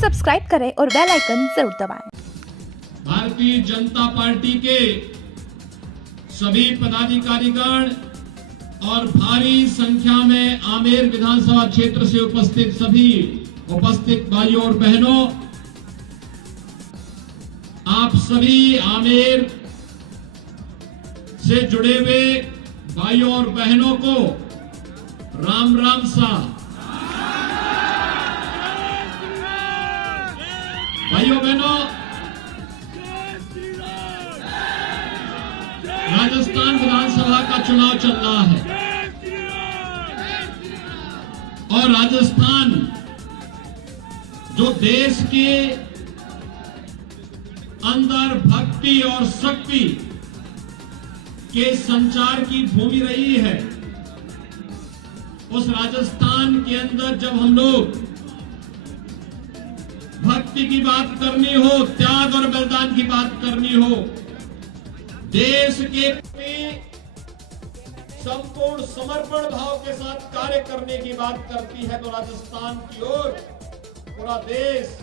Subscribe करें और bell icon जरूर दबाएं। भारतीय जनता पार्टी के सभी पदाधिकारीगण और भारी संख्या में आमेर विधानसभा क्षेत्र से उपस्थित भाइयों और बहनों, आप सभी आमेर से जुड़े हुए भाइयों और बहनों को राम राम सा। भाइयों बहनों, राजस्थान विधानसभा का चुनाव चल रहा है और राजस्थान जो देश के अंदर भक्ति और शक्ति के संचार की भूमि रही है, उस राजस्थान के अंदर जब हम लोग भक्ति की बात करनी हो, त्याग और बलिदान की बात करनी हो, देश के संपूर्ण समर्पण भाव के साथ कार्य करने की बात करती है, तो राजस्थान की ओर पूरा देश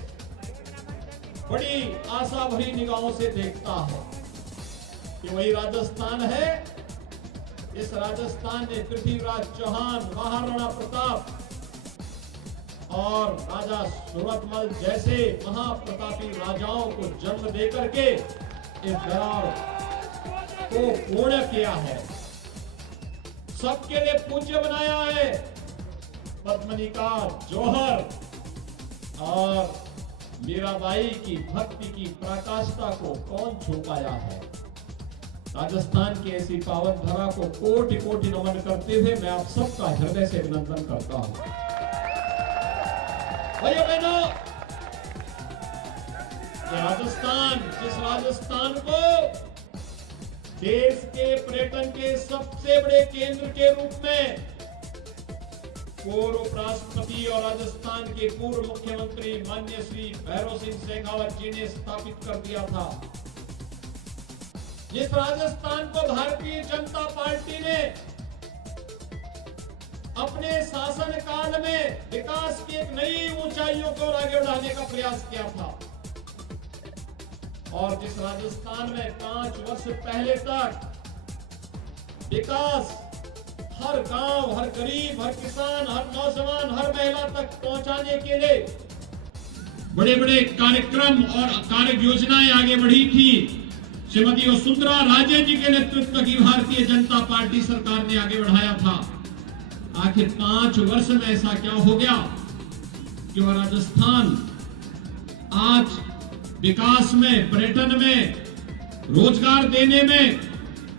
बड़ी आशा भरी निगाहों से देखता है कि वही राजस्थान है। इस राजस्थान ने पृथ्वीराज चौहान, महाराणा प्रताप और राजा सूरतमल जैसे महाप्रतापी राजाओं को जन्म देकर के इस धरा को पूर्ण किया है, सबके लिए पूज्य बनाया है। पद्मनिका, जौहर और मीराबाई की भक्ति की प्रकाशता को कौन छुपाया है। राजस्थान की ऐसी पावन धरा को कोटि कोटि नमन करते हुए मैं आप सबका हृदय से अभिनंदन करता हूं। भाइयों बहनों, राजस्थान, जिस राजस्थान को देश के पर्यटन के सबसे बड़े केंद्र के रूप में पूर्व उपराष्ट्रपति और राजस्थान के पूर्व मुख्यमंत्री माननीय श्री भैरव सिंह शेखावत जी ने स्थापित कर दिया था, जिस राजस्थान को भारतीय जनता पार्टी ने अपने शासन काल में विकास की एक नई ऊंचाइयों को आगे बढ़ाने का प्रयास किया था, और जिस राजस्थान में 5 वर्ष पहले तक विकास हर गांव, हर गरीब, हर किसान, हर नौजवान, हर महिला तक पहुंचाने के लिए बड़े बड़े कार्यक्रम और कार्य योजनाएं आगे बढ़ी थी, श्रीमती वसुंधरा राजे जी के नेतृत्व की भारतीय जनता पार्टी सरकार ने आगे बढ़ाया था। आखिर 5 वर्ष में ऐसा क्या हो गया कि वह राजस्थान आज विकास में, पर्यटन में, रोजगार देने में,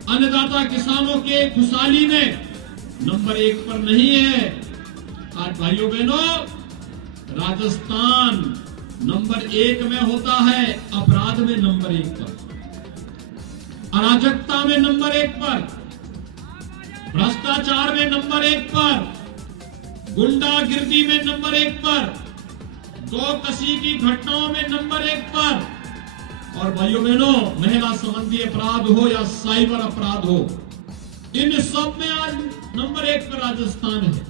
अन्नदाता किसानों के खुशहाली में नंबर 1 पर नहीं है। आज भाइयों बहनों, राजस्थान नंबर 1 में होता है अपराध में नंबर 1 पर, अराजकता में नंबर 1 पर, भ्रष्टाचार में नंबर 1 पर, गुंडागिर्दी में नंबर 1 पर, गौकशी की घटनाओं में नंबर 1 पर, और भाइयों बहनों, महिला संबंधी अपराध हो या साइबर अपराध हो, इन सब में आज नंबर 1 पर राजस्थान है।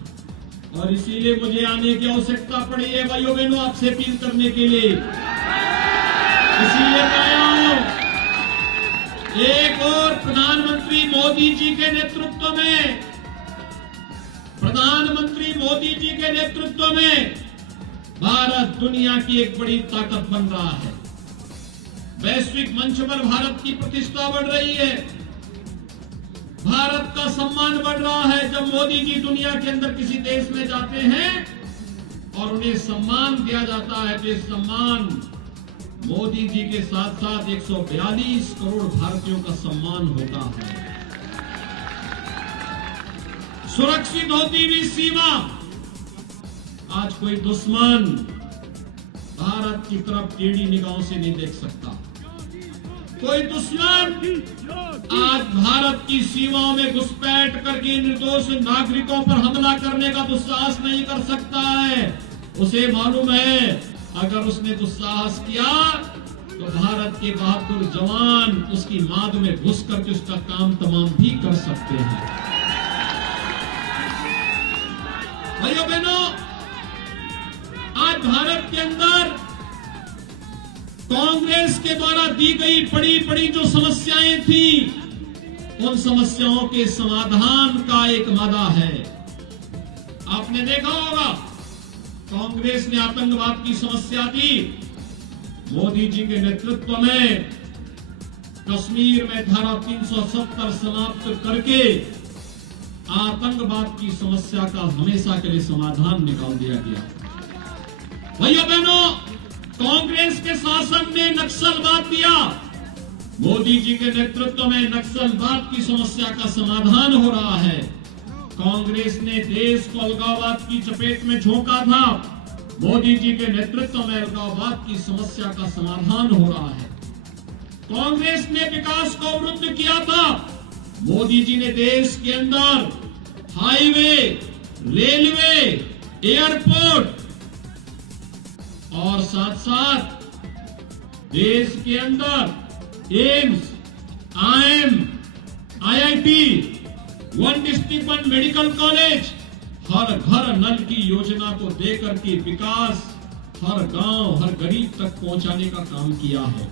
और इसीलिए मुझे आने की आवश्यकता पड़ी है भाइयों बहनों, आपसे अपील करने के लिए। इसीलिए मैं आया हूं। एक और प्रधानमंत्री मोदी जी के नेतृत्व में, प्रधानमंत्री मोदी जी के नेतृत्व में भारत दुनिया की एक बड़ी ताकत बन रहा है। वैश्विक मंच पर भारत की प्रतिष्ठा बढ़ रही है, भारत का सम्मान बढ़ रहा है। जब मोदी जी दुनिया के अंदर किसी देश में जाते हैं और उन्हें सम्मान दिया जाता है, तो ये सम्मान मोदी जी के साथ साथ 142 करोड़ भारतीयों का सम्मान होता है। सुरक्षित होती हुई सीमा, आज कोई दुश्मन भारत की तरफ टेढ़ी निगाहों से नहीं देख सकता। कोई दुश्मन आज भारत की सीमाओं में घुसपैठ करके निर्दोष नागरिकों पर हमला करने का दुस्साहस नहीं कर सकता है। उसे मालूम है, अगर उसने दुस्साहस किया तो भारत के बहादुर जवान उसकी माद में घुस करके उसका काम तमाम भी कर सकते हैं। भाइयों बहनों, आज भारत के अंदर कांग्रेस के द्वारा दी गई बड़ी बड़ी जो समस्याएं थी, उन समस्याओं के समाधान का एक वादा है। आपने देखा होगा कांग्रेस ने आतंकवाद की समस्या दी, मोदी जी के नेतृत्व में कश्मीर में धारा 370 समाप्त करके आतंकवाद की समस्या का हमेशा के लिए समाधान निकाल दिया गया। भाइयों बहनों, कांग्रेस के शासन ने नक्सलवाद दिया, मोदी जी के नेतृत्व में नक्सलवाद की समस्या का समाधान हो रहा है। कांग्रेस ने देश को अलगाववाद की चपेट में झोंका था, मोदी जी के नेतृत्व में अलगाववाद की समस्या का समाधान हो रहा है। कांग्रेस ने विकास को अवरुद्ध किया था, मोदी जी ने देश के अंदर हाईवे, रेलवे, एयरपोर्ट और साथ साथ देश के अंदर AIIMS, IIT, one district one medical college, हर घर नल की योजना को देकर के विकास हर गांव, हर गरीब तक पहुंचाने का काम किया है।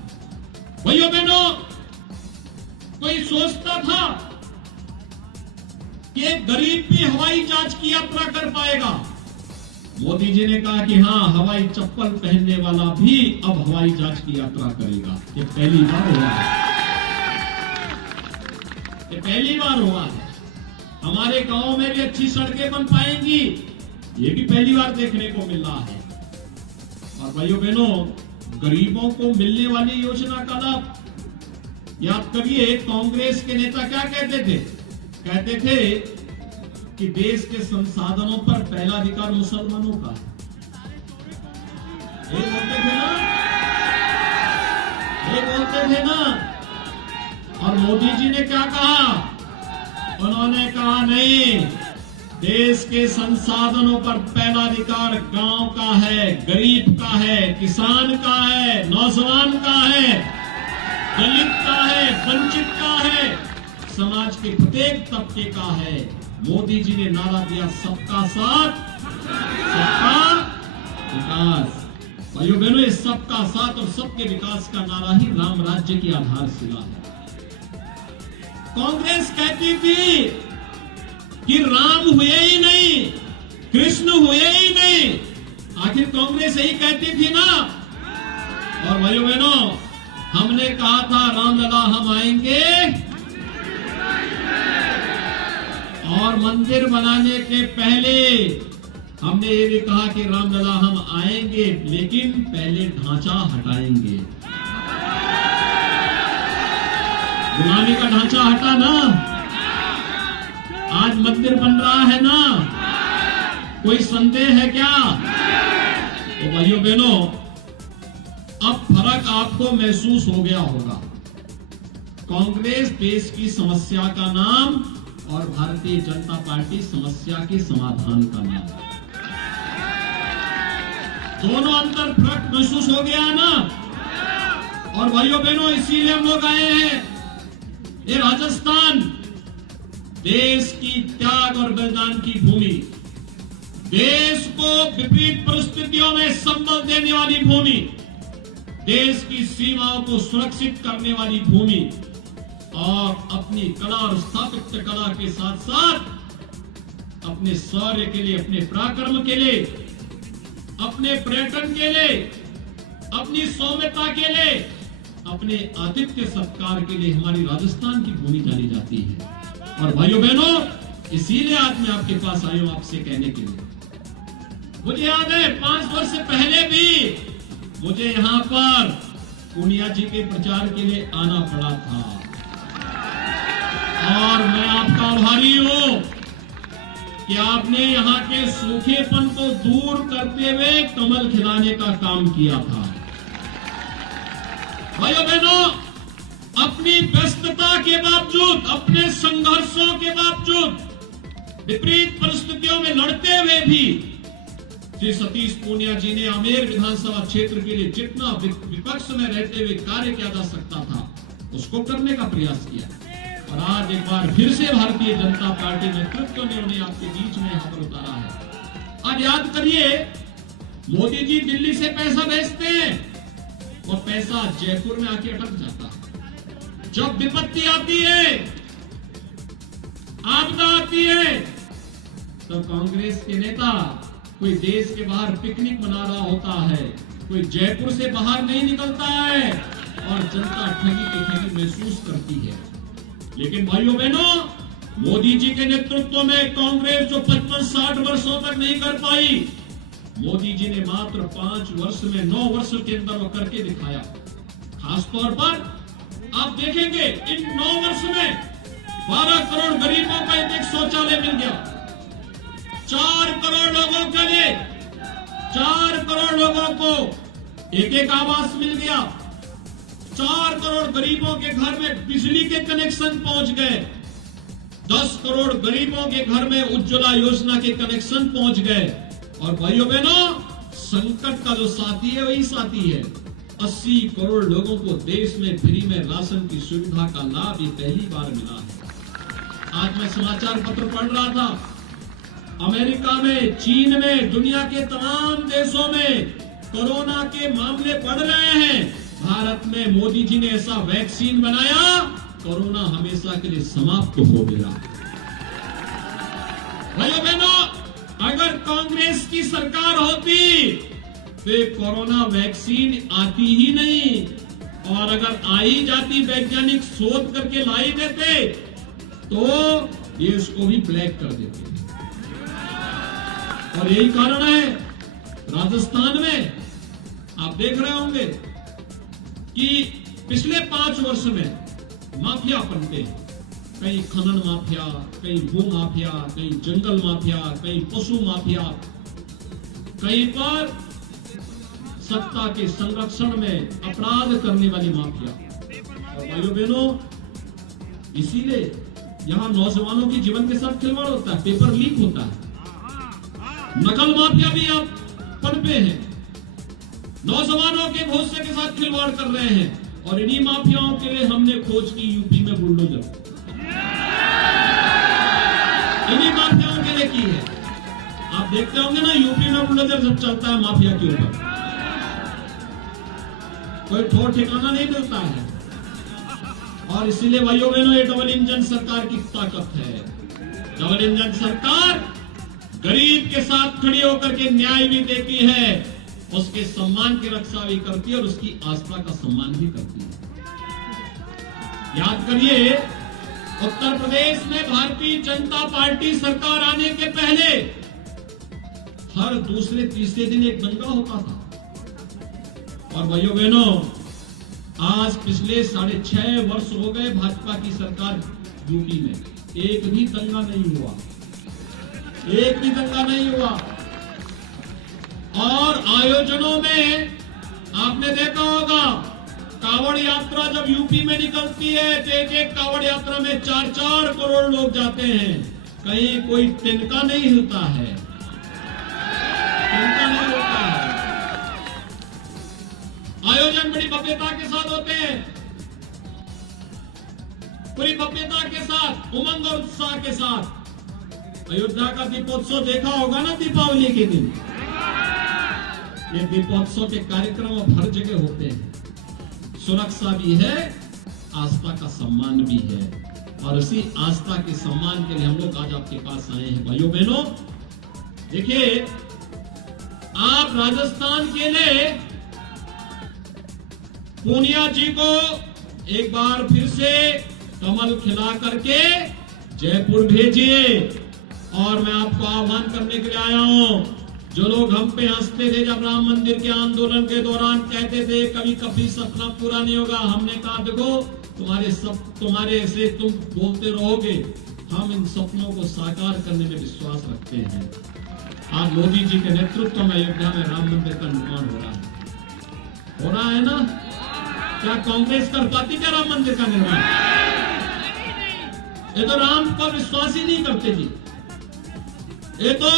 भाइयों बहनों, कोई सोचता था कि एक गरीब भी हवाई जहाज की यात्रा कर पाएगा? मोदी जी ने कहा कि हाँ, हवाई चप्पल पहनने वाला भी अब हवाई जहाज की यात्रा करेगा। ये पहली बार हुआ है, ये पहली बार हुआ है। हमारे गांव में भी अच्छी सड़कें बन पाएंगी, ये भी पहली बार देखने को मिल रहा है। और भाइयों बहनों, गरीबों को मिलने वाली योजना का लाभ याद करिए। कांग्रेस के नेता क्या कहते थे? कहते थे कि देश के संसाधनों पर पहला अधिकार मुसलमानों का है। ये बोलते थे ना, ये बोलते थे ना। और मोदी जी ने क्या कहा? उन्होंने कहा नहीं, देश के संसाधनों पर पहला अधिकार गांव का है, गरीब का है, किसान का है, नौजवान का है, दलित का है, वंचित का है, समाज के प्रत्येक तबके का है। मोदी जी ने नारा दिया, सबका साथ, सबका विकास। भाइयों बहनों, इस सबका साथ और सबके विकास का नारा ही राम राज्य की आधारशिला है। कांग्रेस कहती थी कि राम हुए ही नहीं, कृष्ण हुए ही नहीं। आखिर कांग्रेस यही कहती थी ना। और भाइयों बहनों, हमने कहा था रामलला हम आएंगे, और मंदिर बनाने के पहले हमने ये भी कहा कि रामलला हम आएंगे, लेकिन पहले ढांचा हटाएंगे। गुलामी का ढांचा हटा ना, आज मंदिर बन रहा है ना, कोई संदेह है क्या? तो भाइयों बहनों, अब फर्क आपको महसूस हो गया होगा। कांग्रेस देश की समस्या का नाम और भारतीय जनता पार्टी समस्या के समाधान का नाम, दोनों अंतर फर्क महसूस हो गया ना। और भाइयों बहनों, इसीलिए हम लोग आए हैं। ये राजस्थान देश की त्याग और बलिदान की भूमि, देश को विपरीत परिस्थितियों में संबल देने वाली भूमि, देश की सीमाओं को सुरक्षित करने वाली भूमि, और अपनी कला और स्थापत्य कला के साथ साथ अपने शौर्य के लिए, अपने पराक्रम के लिए, अपने पर्यटन के लिए, अपनी सौम्यता के लिए, अपने आतिथ्य सत्कार के लिए हमारी राजस्थान की भूमि जानी जाती है। और भाइयों बहनों, इसीलिए आज मैं आपके पास आया हूं आपसे कहने के लिए। मुझे याद है 5 वर्ष पहले भी मुझे यहाँ पर पूनिया जी के प्रचार के लिए आना पड़ा था, और मैं आपका आभारी हूं कि आपने यहाँ के सूखेपन को दूर करते हुए कमल खिलाने का काम किया था। भाइयों बहनों, अपनी व्यस्तता के बावजूद, अपने संघर्षों के बावजूद, विपरीत परिस्थितियों में लड़ते हुए भी श्री सतीश पूनिया जी ने आमेर विधानसभा क्षेत्र के लिए जितना विपक्ष में रहते हुए कार्य किया जा सकता था, उसको करने का प्रयास किया। और आज एक बार फिर से भारतीय जनता पार्टी नेतृत्व ने उन्हें आपके बीच में यहां पर उतारा है। आज याद करिए, मोदी जी दिल्ली से पैसा भेजते हैं, वो पैसा जयपुर में आके अटक जाता है। जब विपत्ति आती है, आपदा आती है, तब कांग्रेस के नेता कोई देश के बाहर पिकनिक मना रहा होता है, कोई जयपुर से बाहर नहीं निकलता है और जनता ठगी की ठगी महसूस करती है। लेकिन भाइयों बहनों, मोदी जी के नेतृत्व में कांग्रेस जो 55-60 वर्षों तक नहीं कर पाई, मोदी जी ने मात्र 5 वर्ष में 9 वर्षों के अंदर वो करके दिखाया। खासतौर पर आप देखेंगे इन 9 वर्ष में 12 करोड़ गरीबों को एक शौचालय मिल गया, 4 करोड़ लोगों के लिए 4 करोड़ लोगों को एक आवास मिल गया, 4 करोड़ गरीबों के घर में बिजली के कनेक्शन पहुंच गए, 10 करोड़ गरीबों के घर में उज्ज्वला योजना के कनेक्शन पहुंच गए। और भाइयों बहनों, संकट का जो साथी है वही साथी है। 80 करोड़ लोगों को देश में फ्री में राशन की सुविधा का लाभ ये पहली बार मिला है। आज मैं समाचार पत्र पढ़ रहा था, अमेरिका में, चीन में, दुनिया के तमाम देशों में कोरोना के मामले बढ़ रहे हैं। भारत में मोदी जी ने ऐसा वैक्सीन बनाया, कोरोना हमेशा के लिए समाप्त हो गया। भाइयों बहनों, अगर कांग्रेस की सरकार होती तो कोरोना वैक्सीन आती ही नहीं, और अगर आई जाती, वैज्ञानिक शोध करके लाई देते तो देश को भी ब्लैक कर देते। और यही कारण है राजस्थान में आप देख रहे होंगे कि पिछले 5 वर्ष में माफिया पनपे हैं। कहीं खनन माफिया, कहीं भू माफिया, कहीं जंगल माफिया, कहीं पशु माफिया, कहीं पर सत्ता के संरक्षण में अपराध करने वाली माफिया। और भाइयों बहनों, इसीलिए यहां नौजवानों के जीवन के साथ खिलवाड़ होता है, पेपर लीक होता है, नकल माफिया भी आप पनपे हैं, नौजवानों के भरोसे के साथ खिलवाड़ कर रहे हैं। और इन्हीं माफियाओं के लिए हमने खोज की यूपी में बुलडोजर, इन्हीं माफियाओं के लिए की है। आप देखते होंगे ना, यूपी में बुलडोजर जब चलता है माफिया के ऊपर, कोई ठोर ठिकाना नहीं मिलता है। और इसीलिए भाइयों बहनों, ये डबल इंजन सरकार की ताकत है। डबल इंजन सरकार गरीब के साथ खड़ी होकर के न्याय भी देती है, उसके सम्मान की रक्षा भी करती है और उसकी आस्था का सम्मान भी करती है। याद करिए, उत्तर प्रदेश में भारतीय जनता पार्टी सरकार आने के पहले हर दूसरे तीसरे दिन एक दंगा होता था। और भाइयों बहनों, आज पिछले 6.5 वर्ष हो गए भाजपा की सरकार यूपी में, एक भी दंगा नहीं हुआ, एक भी दंगा नहीं हुआ। और आयोजनों में आपने देखा होगा, कावड़ यात्रा जब यूपी में निकलती है तो एक कावड़ यात्रा में 4-4 करोड़ लोग जाते हैं, कहीं कोई तिनका नहीं हिलता है, तिनका नहीं होता है। आयोजन बड़ी भव्यता के साथ होते हैं, पूरी भव्यता के साथ, उमंग और उत्साह के साथ। अयोध्या का दीपोत्सव देखा होगा ना, दीपावली के दिन ये दीपोत्सव के कार्यक्रम हर जगह होते हैं। सुरक्षा भी है, आस्था का सम्मान भी है, और उसी आस्था के सम्मान के लिए हम लोग आज आपके पास आए हैं। भाइयों बहनों, देखिए, आप राजस्थान के लिए पूनिया जी को एक बार फिर से कमल खिला करके जयपुर भेजिए। और मैं आपको आह्वान करने के लिए आया हूं, जो लोग हम पे हंसते थे जब राम मंदिर के आंदोलन के दौरान, कहते थे कभी कभी सपना पूरा नहीं होगा, हमने कहा देखो तुम्हारे ऐसे तुम बोलते रहोगे, हम इन सपनों को साकार करने में विश्वास रखते हैं। आज मोदी जी के नेतृत्व में अयोध्या में राम मंदिर का निर्माण हो रहा है ना? क्या कांग्रेस कर पाती क्या राम मंदिर का निर्माण? ये तो राम पर विश्वास ही नहीं करते जी, ये तो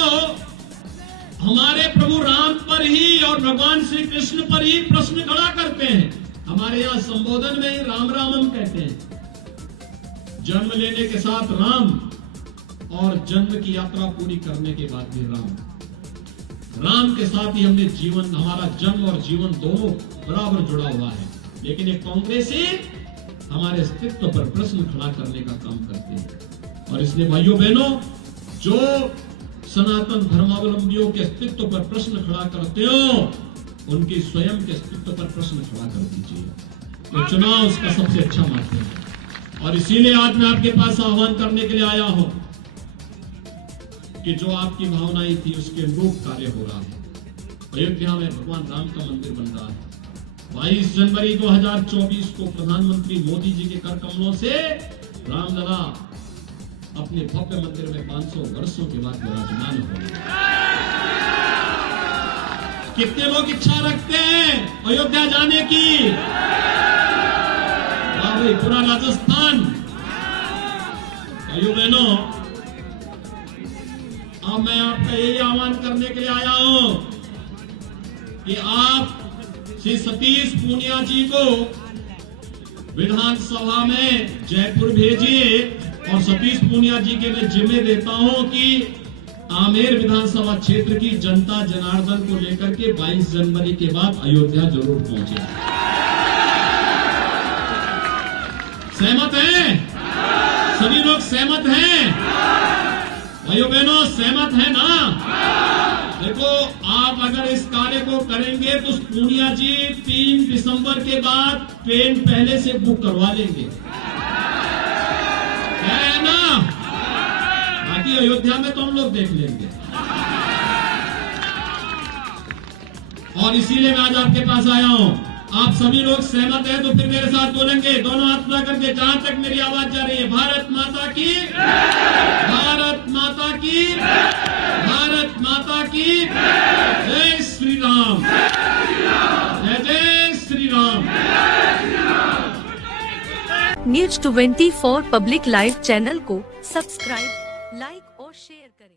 हमारे प्रभु राम पर ही और भगवान श्री कृष्ण पर ही प्रश्न खड़ा करते हैं। हमारे यहाँ संबोधन में ही राम राम हम कहते हैं। जन्म लेने के साथ राम और जन्म की यात्रा पूरी करने के बाद भी राम। राम के साथ ही हमने जीवन, हमारा जन्म और जीवन दोनों बराबर जुड़ा हुआ है। लेकिन एक कांग्रेसी हमारे अस्तित्व पर प्रश्न खड़ा करने का काम करते हैं। और इसलिए भाइयों बहनों, जो सनातन धर्मावलंबियों के अस्तित्व पर प्रश्न खड़ा करते हो, उनके स्वयं के अस्तित्व पर प्रश्न खड़ा कर दीजिए। तो चुनाव उसका सबसे अच्छा माध्यम है। और इसीलिए आज मैं आपके पास आह्वान करने के लिए आया हूं कि जो आपकी भावनाएं थी उसके अनुरूप कार्य हो रहा है। अयोध्या में भगवान राम का मंदिर बन रहा है। 22 जनवरी 2024 को प्रधानमंत्री मोदी जी के कर कमलों से रामलला अपने भव्य मंदिर में 500 वर्षों के बाद विराजमान हो। कितने लोग इच्छा रखते हैं अयोध्या जाने की? भाई पूरा राजस्थान। भाइयों बहनों, अब मैं आपका यही आह्वान करने के लिए आया हूं कि आप श्री सतीश पूनिया जी को विधानसभा में जयपुर भेजिए। और सतीश पूनिया जी के मैं जिम्मे देता हूं कि आमेर विधानसभा क्षेत्र की जनता जनार्दन को लेकर के 22 जनवरी के बाद अयोध्या जरूर पहुंचे। सहमत हैं? सभी लोग सहमत हैं? भाइयों बहनों, सहमत है ना? देखो, आप अगर इस कार्य को करेंगे तो पूनिया जी 3 दिसंबर के बाद ट्रेन पहले से बुक करवा लेंगे, है ना? बाकी अयोध्या में तो हम लोग देख लेंगे। और इसीलिए मैं आज आपके पास आया हूं। आप सभी लोग सहमत हैं तो फिर मेरे साथ बोलेंगे, दोनों हाथ मिला करके, जहां तक मेरी आवाज जा रही है। भारत माता की, भारत माता की, भारत माता की। जय श्री राम, जय जय Shri Ram. News 24 public live channel को सब्सक्राइब, लाइक और शेयर करें।